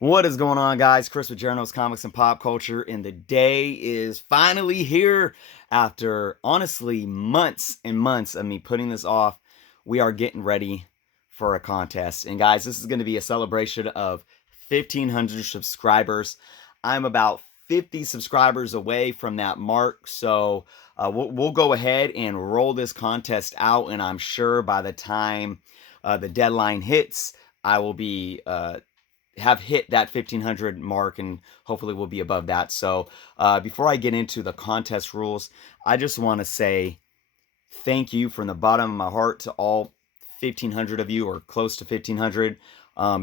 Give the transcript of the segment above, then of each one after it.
What is going on, guys? Chris with Jerno's Comics and Pop Culture, and the day is finally here. After honestly months and months of me putting this off, we are getting ready for a contest. And guys, this is going to be a celebration of 1,500 subscribers. I'm about 50 subscribers away from that mark, so we'll go ahead and roll this contest out. And I'm sure by the time the deadline hits, I will be have hit that 1,500 mark, and hopefully we'll be above that. So before I get into the contest rules, I just want to say thank you from the bottom of my heart to all 1,500 of you, or close to 1,500.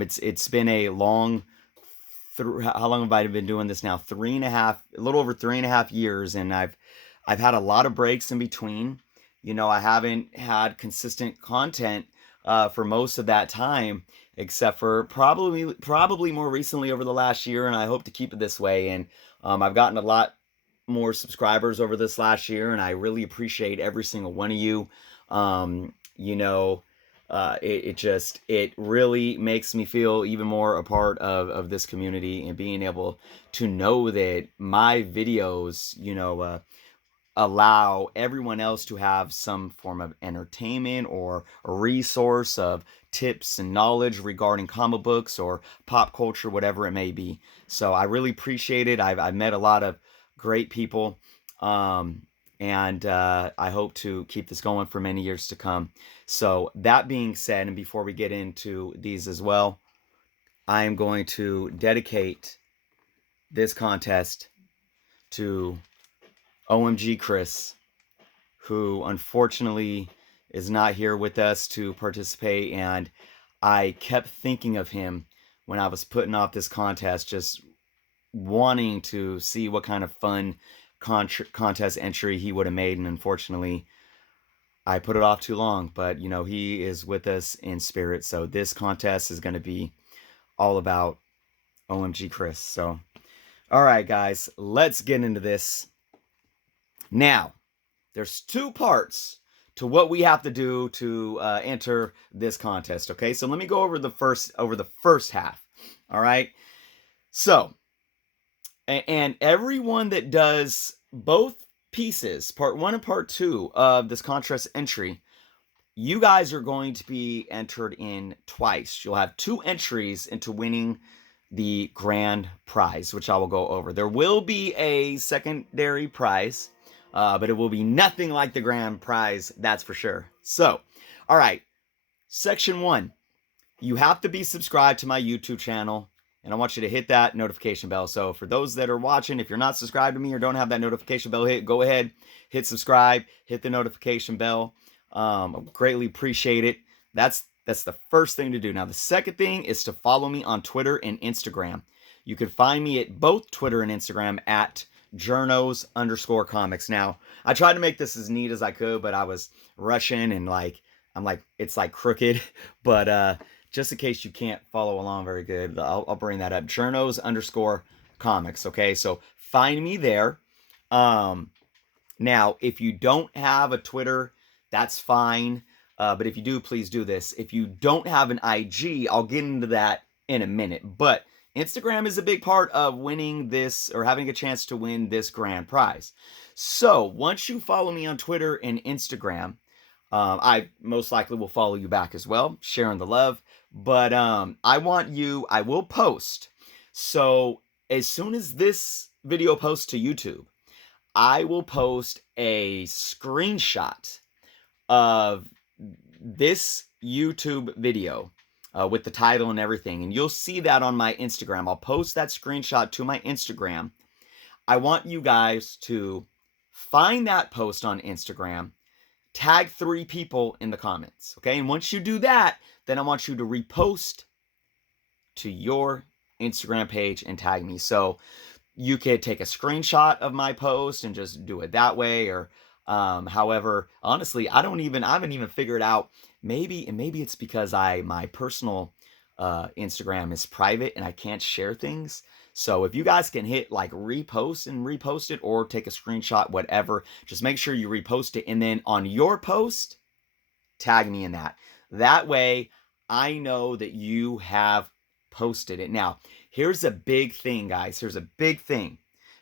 It's been a long how long have I been doing this now? A little over 3.5 years, and I've had a lot of breaks in between. I haven't had consistent content for most of that time, except for probably more recently over the last year, and I hope to keep it this way. And I've gotten a lot more subscribers over this last year, and I really appreciate every single one of you. Um, you know, it really makes me feel even more a part of this community, and being able to know that my videos, allow everyone else to have some form of entertainment or a resource of tips and knowledge regarding comic books or pop culture, whatever it may be. So I really appreciate it. I've met a lot of great people, um, and I hope to keep this going for many years to come. So that being said, and before we get into these as well, I am going to dedicate this contest to OMG Chris, who unfortunately is not here with us to participate. And I kept thinking of him when I was putting off this contest, just wanting to see what kind of fun contest entry he would have made. And unfortunately, I put it off too long. But, he is with us in spirit. So this contest is going to be all about OMG Chris. So, all right, guys, let's get into this. Now, there's two parts to what we have to do to enter this contest. Okay, so let me go over the first half. All right, so and everyone that does both pieces, part one and part two of this contest entry, you guys are going to be entered in twice. You'll have two entries into winning the grand prize, which I will go over. There will be a secondary prize, but it will be nothing like the grand prize, that's for sure. So, all right, section one. You have to be subscribed to my YouTube channel, and I want you to hit that notification bell. So for those that are watching, if you're not subscribed to me or don't have that notification bell hit, go ahead, hit subscribe, hit the notification bell. I greatly appreciate it. That's the first thing to do. Now, the second thing is to follow me on Twitter and Instagram. You can find me at both Twitter and Instagram at Jernos_comics. Now, I tried to make this as neat as I could, but I was rushing, and I'm like, it's like crooked. But just in case you can't follow along very good, I'll bring that up. Jernos_comics. Okay, so find me there. Now, if you don't have a Twitter, that's fine. But if you do, please do this. If you don't have an IG, I'll get into that in a minute. But Instagram is a big part of winning this, or having a chance to win this grand prize. So once you follow me on Twitter and Instagram, I most likely will follow you back as well, sharing the love. But I will post. So as soon as this video posts to YouTube, I will post a screenshot of this YouTube video with the title and everything, and you'll see that on my Instagram. I'll post that screenshot to my Instagram. I want you guys to find that post on Instagram, tag 3 people in the comments, okay? And once you do that, then I want you to repost to your Instagram page and tag me. So you could take a screenshot of my post and just do it that way, or however, honestly, I haven't even figured out. Maybe it's because my personal Instagram is private and I can't share things. So if you guys can hit like repost it, or take a screenshot, whatever, just make sure you repost it, and then on your post, tag me in that. That way, I know that you have posted it. Now, here's a big thing, guys. Here's a big thing,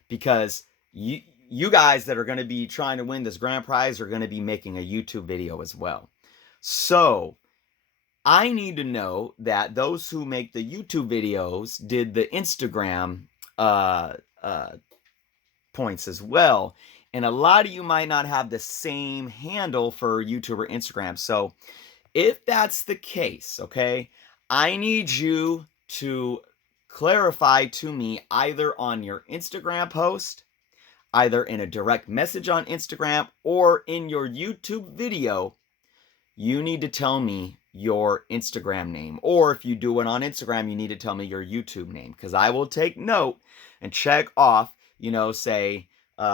because you guys that are going to be trying to win this grand prize are going to be making a YouTube video as well. So I need to know that those who make the YouTube videos did the Instagram uh, uh, points as well. And a lot of you might not have the same handle for YouTube or Instagram. So if that's the case, okay, I need you to clarify to me either on your Instagram post, either in a direct message on Instagram, or in your YouTube video. You need to tell me your Instagram name. Or if you do it on Instagram, you need to tell me your YouTube name, because I will take note and check off, say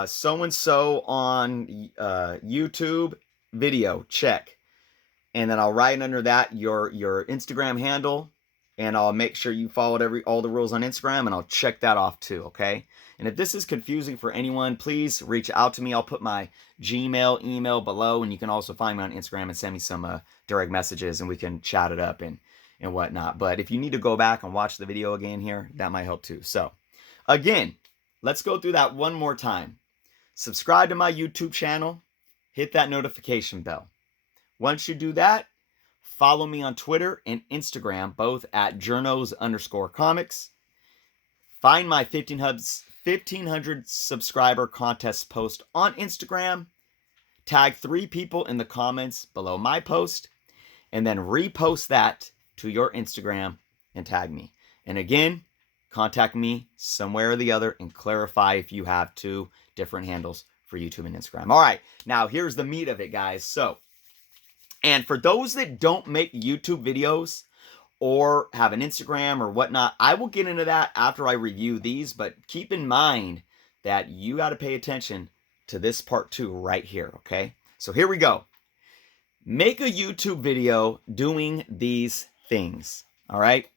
so-and-so on YouTube video, check. And then I'll write under that your Instagram handle, and I'll make sure you followed all the rules on Instagram, and I'll check that off too, okay? And if this is confusing for anyone, please reach out to me. I'll put my Gmail email below, and you can also find me on Instagram and send me some direct messages, and we can chat it up and whatnot. But if you need to go back and watch the video again here, that might help too. So again, let's go through that one more time. Subscribe to my YouTube channel, hit that notification bell. Once you do that, follow me on Twitter and Instagram, both at Jernos_comics. Find my 1,500 subscriber contest post on Instagram. Tag 3 people in the comments below my post, and then repost that to your Instagram and tag me. And again, contact me somewhere or the other and clarify if you have 2 different handles for YouTube and Instagram. All right, now here's the meat of it, guys. And for those that don't make YouTube videos or have an Instagram or whatnot, I will get into that after I review these, but keep in mind that you got to pay attention to this part 2 right here, okay? So here we go. Make a YouTube video doing these things, all right?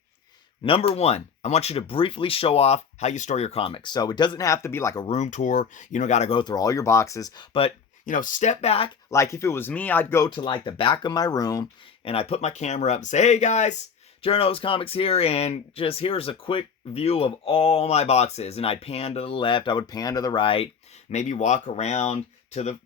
Number 1, I want you to briefly show off how you store your comics. So it doesn't have to be like a room tour. You don't got to go through all your boxes, but step back. Like if it was me, I'd go to like the back of my room and I put my camera up and say, hey guys, Jerno's Comics here, and just here's a quick view of all my boxes. And I'd pan to the left, I would pan to the right, maybe walk around to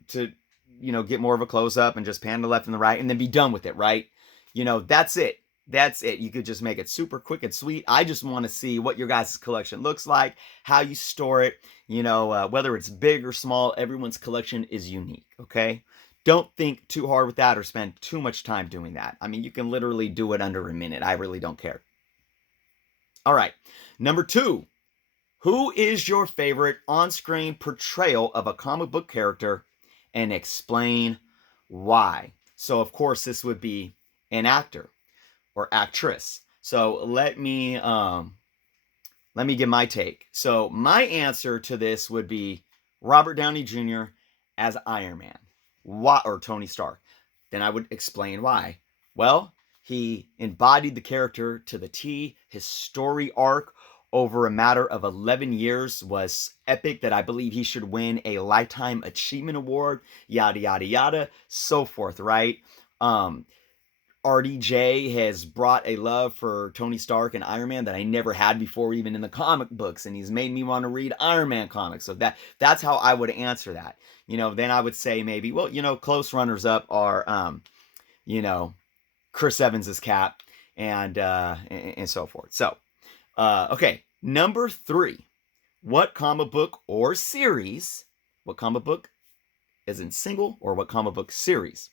get more of a close up and just pan to the left and the right, and then be done with it, right? That's it. That's it. You could just make it super quick and sweet. I just want to see what your guys' collection looks like, how you store it, whether it's big or small. Everyone's collection is unique, okay? Don't think too hard with that or spend too much time doing that. I mean, you can literally do it under a minute. I really don't care. All right. Number 2, who is your favorite on-screen portrayal of a comic book character, and explain why? So, of course, this would be an actor or actress. So let me give my take. So my answer to this would be Robert Downey Jr. as Iron Man, or Tony Stark. Then I would explain why. Well, he embodied the character to the T. His story arc over a matter of 11 years was epic, that I believe he should win a Lifetime Achievement Award, yada, yada, yada, so forth, right? RDJ has brought a love for Tony Stark and Iron Man that I never had before, even in the comic books, and he's made me want to read Iron Man comics. So that's how I would answer that. Then I would say maybe, well, close runners up are, Chris Evans's Cap and so forth. So, okay, number 3, what comic book or series, what comic book is in single, or what comic book series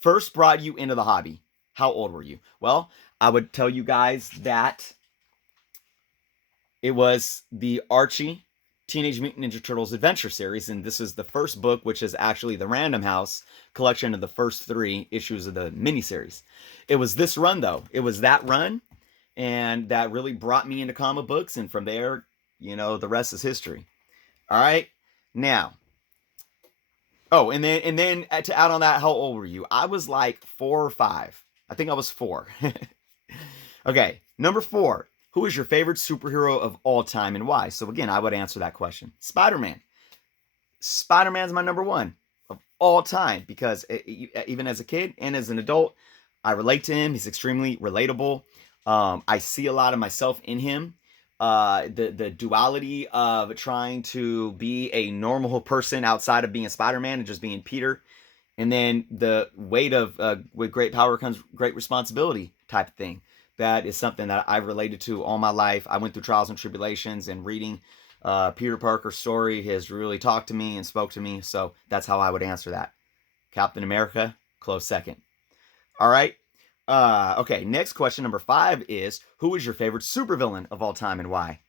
first brought you into the hobby? How old were you? Well, I would tell you guys that it was the Archie Teenage Mutant Ninja Turtles Adventure Series, and this is the first book, which is actually the Random House collection of the first 3 issues of the miniseries. It was this run, though. It was that run, and that really brought me into comic books, and from there, the rest is history. All right? Now, and then to add on that, how old were you? I was like 4 or 5. I think I was 4. Okay, number 4. Who is your favorite superhero of all time and why? So again, I would answer that question. Spider-Man. Spider-Man's my number 1 of all time, because even as a kid and as an adult, I relate to him. He's extremely relatable. I see a lot of myself in him. The duality of trying to be a normal person outside of being Spider-Man and just being Peter, and then the weight of with great power comes great responsibility type of thing. That is something that I've related to all my life. I went through trials and tribulations, and reading Peter Parker's story has really talked to me and spoke to me. So that's how I would answer that. Captain America, close second. All right. Okay, next question, number 5 is, who is your favorite supervillain of all time and why?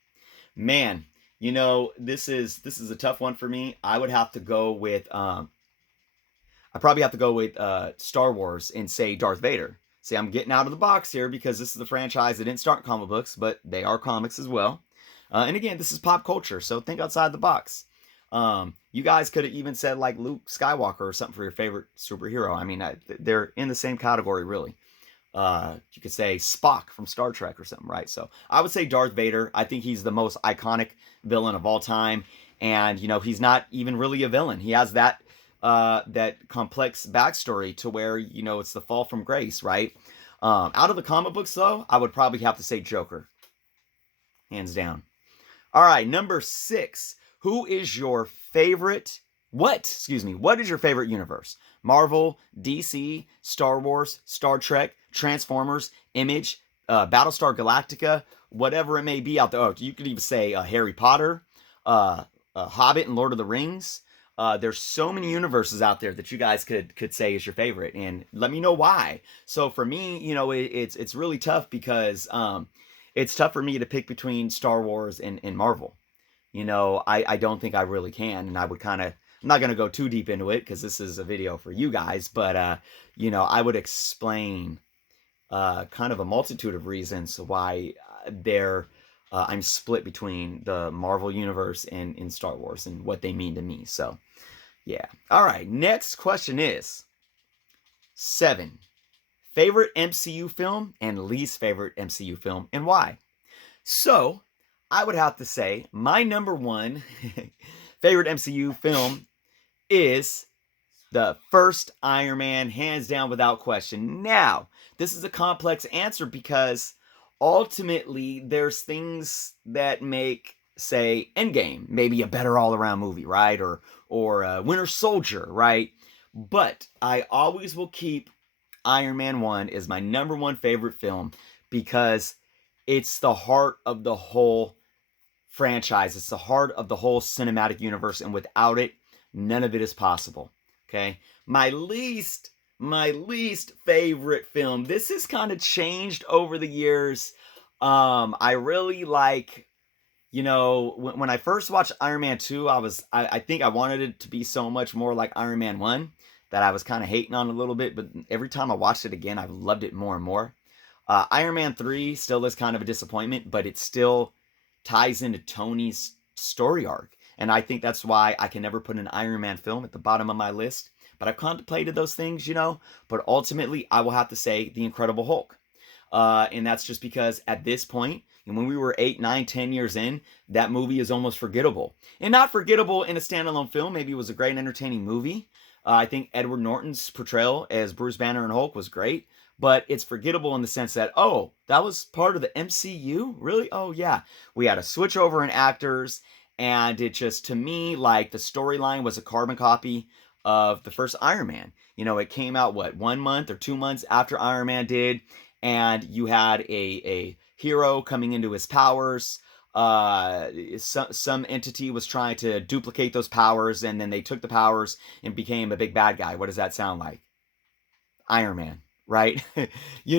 Man, this is a tough one for me. I would have to go with I probably have to go with Star Wars and say Darth Vader. See, I'm getting out of the box here because this is the franchise that didn't start comic books, but they are comics as well. And again, this is pop culture, so think outside the box. You guys could have even said like Luke Skywalker or something for your favorite superhero. I mean, they're in the same category, really. You could say Spock from Star Trek or something, right? So I would say Darth Vader. I think he's the most iconic villain of all time, and he's not even really a villain. He has that complex backstory to where it's the fall from grace, right? Out of the comic books, though, I would probably have to say Joker, hands down. All right, number 6. Who is your favorite? What? Excuse me. What is your favorite universe? Marvel, DC, Star Wars, Star Trek, Transformers, Image, Battlestar Galactica, whatever it may be out there. Oh, you could even say Harry Potter, Hobbit, and Lord of the Rings. There's so many universes out there that you guys could say is your favorite, and let me know why. So for me, it's really tough because it's tough for me to pick between Star Wars and Marvel. I don't think I really can, and I would kind of. I'm not gonna go too deep into it because this is a video for you guys, but I would explain kind of a multitude of reasons why I'm split between the Marvel universe and in Star Wars and what they mean to me. So, yeah. All right. Next question is 7. Favorite MCU film and least favorite MCU film and why? So, I would have to say my number 1 favorite MCU film is the first Iron Man, hands down without question. Now, this is a complex answer because ultimately there's things that make, say, Endgame maybe a better all-around movie, right? Or Winter Soldier, right? But I always will keep Iron Man 1 as my number 1 favorite film because it's the heart of the whole franchise. It's the heart of the whole cinematic universe, and without it, none of it is possible. Okay, my least favorite film. This has kind of changed over the years. I really like, when I first watched Iron Man 2, I think I wanted it to be so much more like Iron Man 1 that I was kind of hating on a little bit, but every time I watched it again, I've loved it more and more. Iron Man 3 still is kind of a disappointment, but it still ties into Tony's story arc. And I think that's why I can never put an Iron Man film at the bottom of my list. But I've contemplated those things, But ultimately, I will have to say The Incredible Hulk. And that's just because at this point, and when we were 8, 9, 10 years in, that movie is almost forgettable. And not forgettable in a standalone film. Maybe it was a great, entertaining movie. I think Edward Norton's portrayal as Bruce Banner and Hulk was great. But it's forgettable in the sense that, oh, that was part of the MCU? Really? Oh, yeah. We had a switch over in actors, and it just, to me, like the storyline was a carbon copy of the first Iron Man. It came out, what, 1 month or 2 months after Iron Man did, and you had a hero coming into his powers. Some entity was trying to duplicate those powers, and then they took the powers and became a big bad guy. What does that sound like? Iron Man, right? A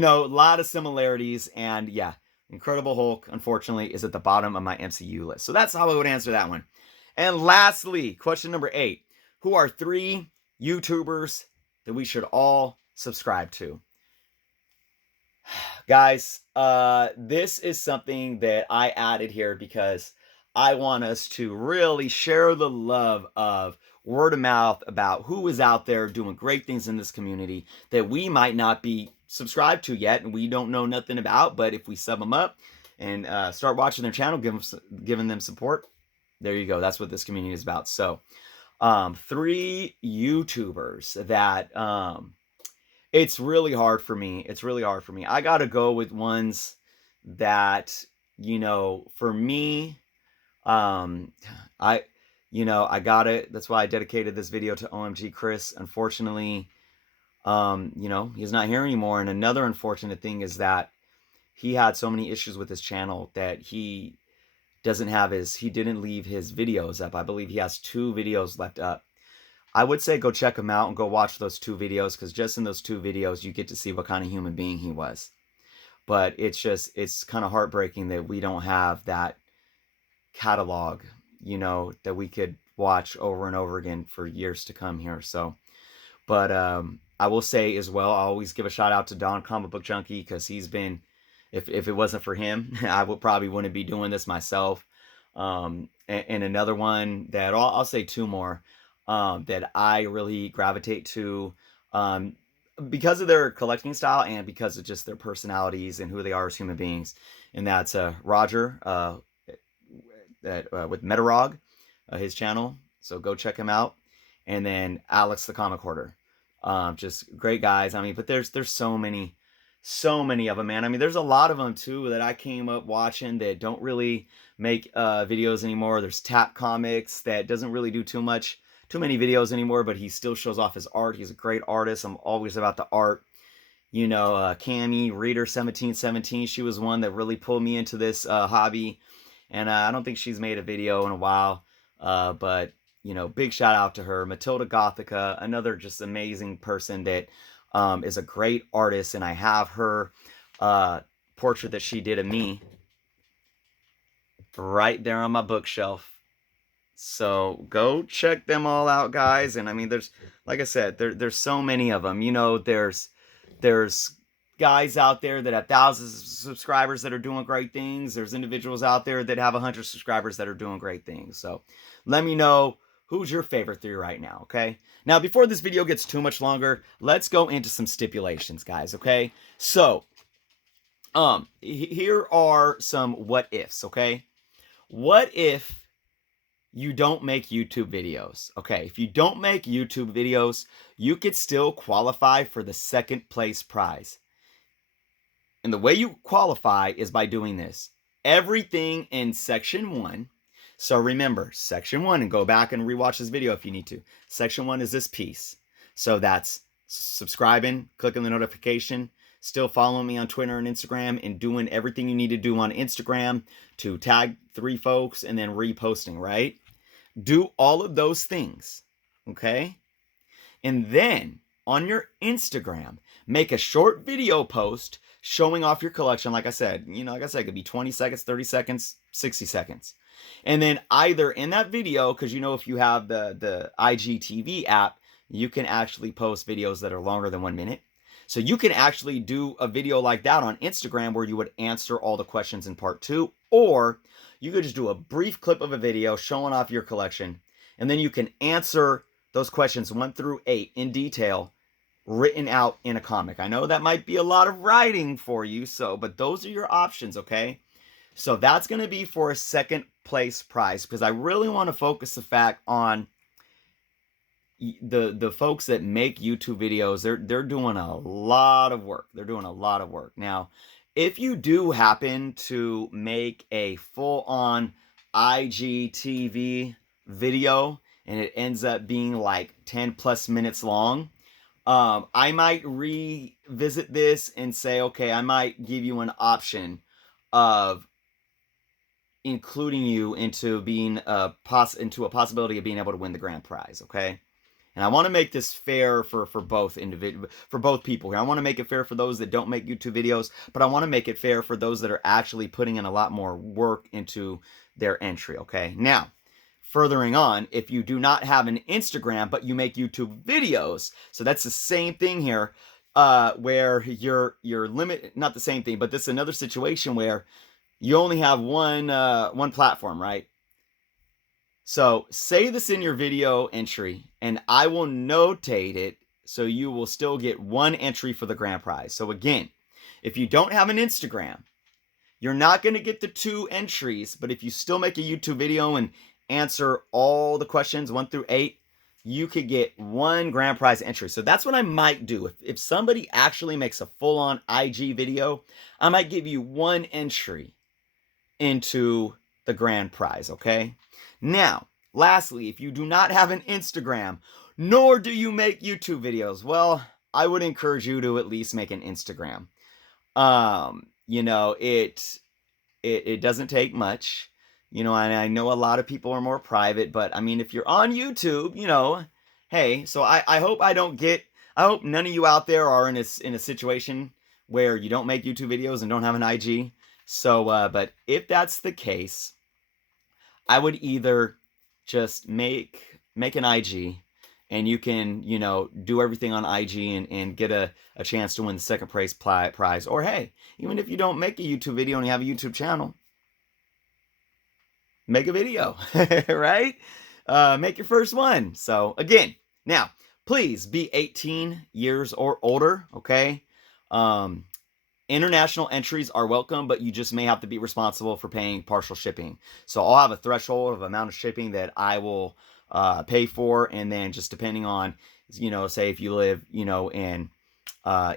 lot of similarities, and yeah, Incredible Hulk, unfortunately, is at the bottom of my MCU list. So that's how I would answer that one. And lastly, question number 8. Who are 3 YouTubers that we should all subscribe to? Guys, this is something that I added here because I want us to really share the love of word of mouth about who is out there doing great things in this community that we might not be subscribed to yet and we don't know nothing about. But if we sub them up and start watching their channel, giving them support, there you go. That's what this community is about. So 3 YouTubers that it's really hard for me. I gotta go with ones that, for me, um, I, I got it. That's why I dedicated this video to OMG Chris. Unfortunately, he's not here anymore. And another unfortunate thing is that he had so many issues with his channel that he didn't leave his videos up. I believe he has 2 videos left up. I would say go check him out and go watch those 2 videos, because just in those 2 videos, you get to see what kind of human being he was. But it's kind of heartbreaking that we don't have that catalog, that we could watch over and over again for years to come here. So, but I will say as well, I always give a shout out to Don Comic Book Junkie, because he's been, if it wasn't for him, I wouldn't be doing this myself. And another one that I'll say 2 more that I really gravitate to, because of their collecting style and because of just their personalities and who they are as human beings. And that's Roger with Metarog, his channel. So go check him out. And then Alex the Comic Hoarder. Just great guys. I mean, but there's so many of them, man. I mean, there's a lot of them too that I came up watching that don't really make videos anymore. There's Tap Comics that doesn't really do too many videos anymore, but he still shows off his art. He's a great artist. I'm always about the art. Cami, Reader 1717, she was one that really pulled me into this hobby. And I don't think she's made a video in a while. But, big shout out to her. Matilda Gothica, another just amazing person that is a great artist. And I have her portrait that she did of me right there on my bookshelf. So go check them all out, guys. And I mean, there's, like I said, there's so many of them. There's guys out there that have thousands of subscribers that are doing great things. There's individuals out there that have 100 subscribers that are doing great things. So let me know who's your favorite 3 right now, okay? Now, before this video gets too much longer, let's go into some stipulations, guys, okay? So, here are some what ifs, okay? What if you don't make YouTube videos? Okay, if you don't make YouTube videos, you could still qualify for the 2nd place prize. And the way you qualify is by doing this. Everything in section 1. So remember, section 1, and go back and rewatch this video if you need to. Section 1 is this piece. So that's subscribing, clicking the notification, still following me on Twitter and Instagram, and doing everything you need to do on Instagram to tag 3 folks and then reposting, right? Do all of those things, okay? And then on your Instagram, make a short video post showing off your collection. Like I said, it could be 20 seconds, 30 seconds, 60 seconds. And then either in that video, because if you have the IGTV app, you can actually post videos that are longer than 1 minute. So you can actually do a video like that on Instagram where you would answer all the questions in part 2, or you could just do a brief clip of a video showing off your collection, and then you can answer those questions 1 through 8 in detail, written out in a comic. I know that might be a lot of writing for you, but those are your options, okay? So that's going to be for a 2nd place prize, because I really want to focus the fact on the folks that make YouTube videos. They're doing a lot of work. They're doing a lot of work. Now, if you do happen to make a full-on IGTV video and it ends up being like 10 plus minutes long, I might revisit this and say, okay, I might give you an option of including you into being into a possibility of being able to win the grand prize, okay? And I want to make this fair for both people here. I want to make it fair for those that don't make YouTube videos, but I want to make it fair for those that are actually putting in a lot more work into their entry, okay? Now, furthering on, if you do not have an Instagram, but you make YouTube videos, so that's the same thing here, where you're limited, not the same thing, but this is another situation where you only have one platform, right? So say this in your video entry, and I will notate it so you will still get 1 entry for the grand prize. So again, if you don't have an Instagram, you're not going to get the 2 entries, but if you still make a YouTube video and answer all the questions 1 through 8, you could get one grand prize entry. So that's what I might do. If somebody actually makes a full-on IG video, I might give you one entry into the grand prize, okay? Now, lastly, if you do not have an Instagram, nor do you make YouTube videos, well, I would encourage you to at least make an Instagram. You know, it doesn't take much. You know, and I know a lot of people are more private, but I mean, if you're on YouTube, you know, hey, so I hope I hope none of you out there are in a situation where you don't make YouTube videos and don't have an IG. So, but if that's the case, I would either just make an IG and you can, you know, do everything on IG and get a chance to win the second prize. Or hey, even if you don't make a YouTube video and you have a YouTube channel, make a video, right? Make your first one. So again, now, please be 18 years or older, okay? International entries are welcome, but you just may have to be responsible for paying partial shipping. So I'll have a threshold of amount of shipping that I will pay for, and then just depending on, you know, say if you live, you know, in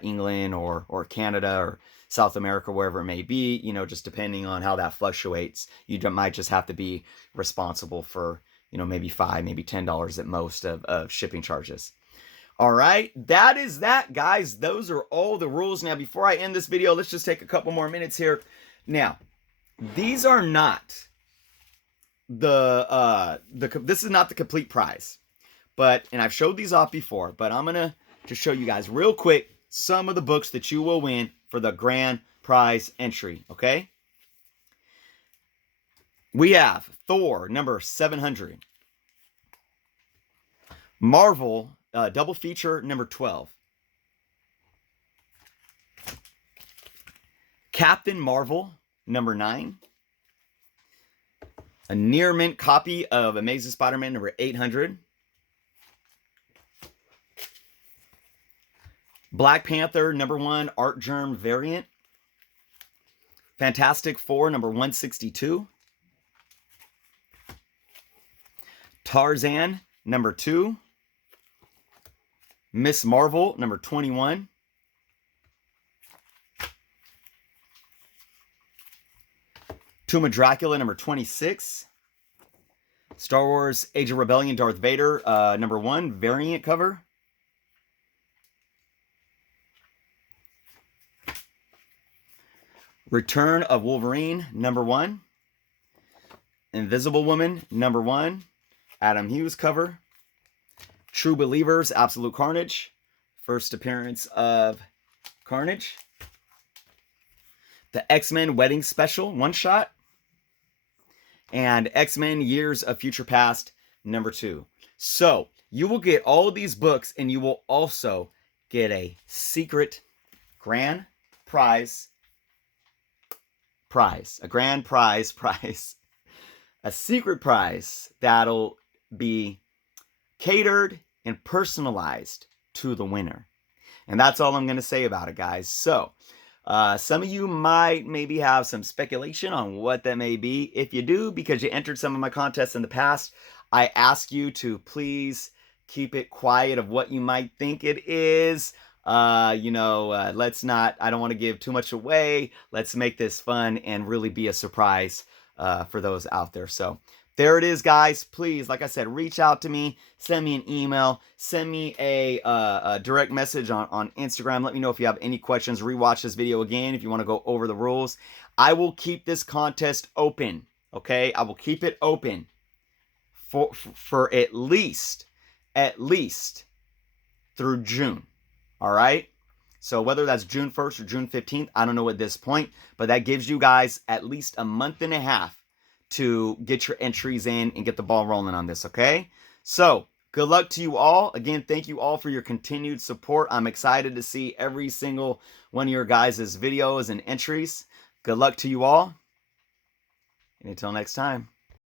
England or Canada or South America, wherever it may be, you know, just depending on how that fluctuates, you might just have to be responsible for, you know, maybe $5, maybe $10 at most of shipping charges. All right, that is that, guys. Those are all the rules. Now, before I end this video, let's just take a couple more minutes here. Now, these are not this is not the complete prize, and I've showed these off before, but I'm gonna just show you guys real quick some of the books that you will win for the grand prize entry. Okay, we have Thor number 700, Marvel double feature number 12, Captain Marvel number 9, a near mint copy of Amazing Spider-Man number 800, Black Panther number 1 Art Germ variant, Fantastic Four number 162, Tarzan number 2, Miss Marvel number 21, Tomb of Dracula number 26, Star Wars Age of Rebellion Darth Vader number 1 variant cover, Return of Wolverine number 1, Invisible Woman number 1 Adam Hughes cover, True Believers Absolute Carnage, first appearance of Carnage, the X-Men Wedding Special one shot, and X-Men Years of Future Past number 2. So you will get all of these books, and you will also get a secret grand prize, a grand prize, a secret prize that'll be catered and personalized to the winner. And that's all I'm going to say about it, guys. So some of you might maybe have some speculation on what that may be. If you do, because you entered some of my contests in the past, I ask you to please keep it quiet of what you might think it is. Let's not, I don't want to give too much away. Let's make this fun and really be a surprise for those out there. So there it is, guys. Please, like I said, reach out to me, send me an email, send me a direct message on Instagram. Let me know if you have any questions. Rewatch this video again if you want to go over the rules. I will keep this contest open, okay? I will keep it open for at least through June, all right? So whether that's June 1st or June 15th, I don't know at this point, but that gives you guys at least a month and a half to get your entries in and get the ball rolling on this, okay? So good luck to you all. Again, thank you all for your continued support. I'm excited to see every single one of your guys' videos and entries. Good luck to you all. And until next time.